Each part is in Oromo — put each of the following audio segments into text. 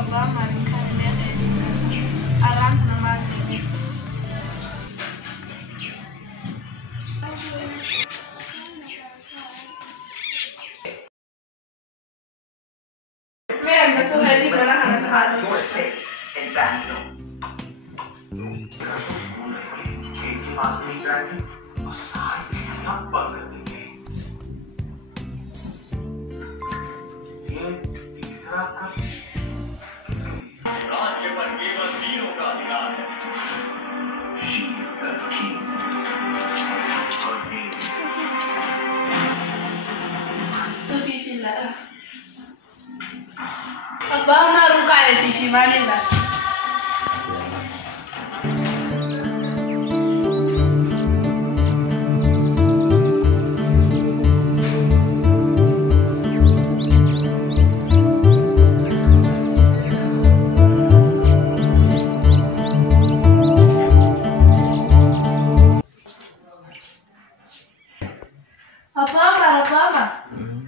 abbaa maaliin kan illee arraan sana maal ta'e. Mee hanga soorreetii mana kana taa'aa You're safe in that zone. She is the king. Tubiitilaa. Abbaa maaruun kaaleetii fi maaliidha? Apa?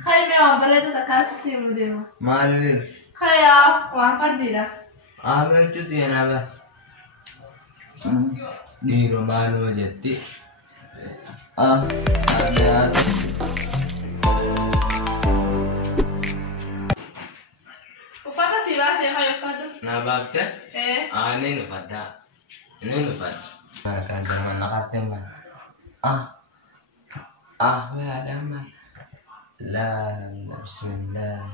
Hai memang boleh tu tak kasih timu dia. Malin. Hai wah pardida. Amir cuti ya nabas. Di rumah lu jadi. Ada. Ufata sih bahasa hai ufata. Nabas teh? Ini nufada. Ini nufada. Makan dengan nakateng man. Nggak ada mah. Bismillah.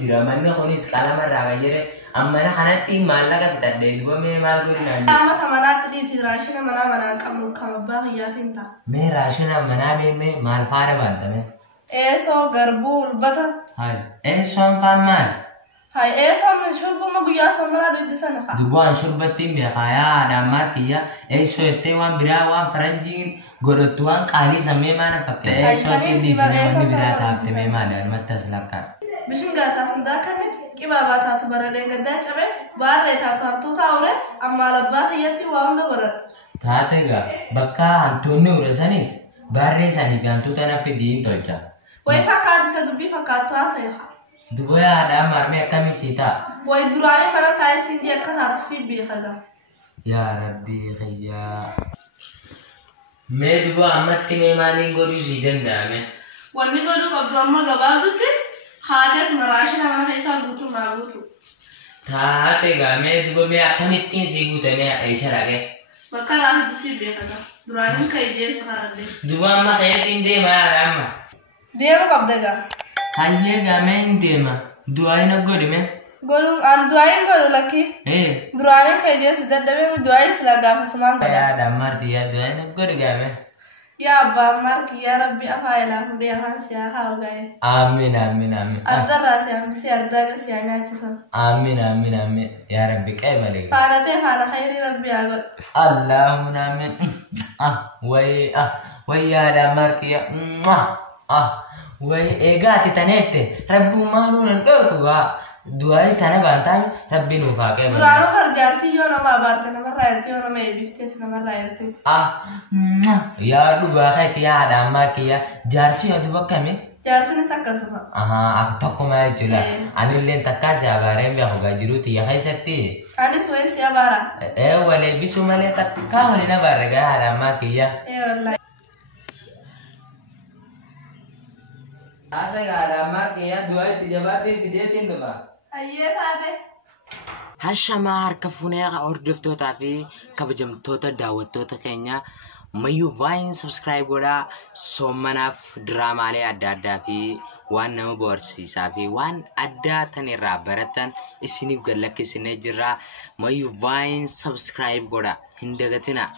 Diramannya konis skala marraga jere ammana kanatti maallaqa fitadde duba mee maal godinaan Amma tamanaatti dhiisi raashina manaa qabnu kan abbaa kiyyaatiin ta'a. mee raashina manaa mee maal faana baattame Eesoo garbuu ulbata. eessoon faan maal Hai eesoo shubbuma guyyaa sommanaa dubbisan haa. dubaan shurbattiin beekaayaa aadaammaa kiyya eessoo jettee waan biraa waan faranjiin godhattu waan qaalii sammee maana fakkee eessootiin dhiisanii wanni biraa taafte mee maadhaan mattas lakkaa Bishin gaataatu ndaakanne qibabaa taatu baradeen gaddaa cabe baarree taatu hantuu taa'ure amma labbaa kiyyatti waa hunda godhadha. Taatega bakka hantuunni urasanis baarree sanii fi hantuuta nafi diin tolcha. Way fakkaatu isa dubbii fakkaattu haasa'iha. Duboya haadhaa marmee akkamii sii ta'a? Way duraanii mana taa'ee siinjii akka taatu sii beekaga. Yaa Rabbii khayyaa. Mee dubo ammatti mee maaliin godhuu sii danda'ame? Wanni godhuu qabdu amma gabaabdutti haajat maraashina mana keessaa guutuu naa guutu. Taate gamee duba mee akkamittiin si guutamee eessa dhaqee? Bakka raafuu si beekata. Duraanin ka ijeessa kanallee. Duba amma keetiin deema yaada amma. Deema qabda gaa. Hayyee gamee hin deema. Du'aayin godhime. Godhuun an du'aayin godhu lakki. Duraanin ka ijeessa dadhabee du'aayin sila gaafasumaan godha. Yaada marti yaa du'aayin godhu gamee. Ya Abba Marki ya Rabbi afailah dia kan siapa guys. Amin amin amin. Ada rasa yang bisa ada kesiannya cuma. Amin amin amin. Ya Rabbi kayak balik. Pada teh pada khairi Rabbi agot. Allahumma amin. Wai ya ada Marki ya. Wai egati tanete. Rabbu manunan dorkuga. Duai tanah bantam Rabbi nufa kayak. Durano kerjati yo nama barta nama rakyat yo nama ebiftes nama rakyat. Ya dua kayak ya ada Marki ya. Jarsi itu bakami. Jarsi ni sakka semua. Aku takut mah juga. Anil len takkas ya bareng ya aku gajiru tiya kayak seti. Ane suwe siya bara. Wale bisu male takka wale na bareng ada Marki ya. Wallahi. Ada nggak ada Marki ya dua tiga batin video tindu pak. Ayyee taate. Hashama harka funeera hordoftootaa fi kabajamtoota daawwattoota keenya mayyuu vaayinii subscribe godhaa soomanaaf diraamaalee adda addaa fi waan nama bohaarsiisaa fi waan addaa tan irraa baratan isiniif gallakkisnee jirra mayyuu vaayinii subscribe godhaa hin dagatina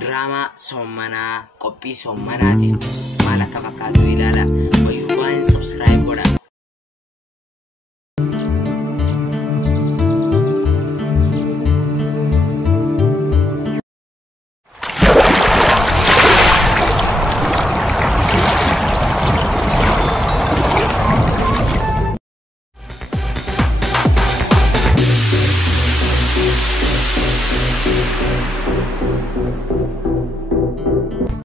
diraamaa soomanaa qophii soomanaatiif maal akka fakkaatu ilaala mayyuu vaayinii subscribe godhaa.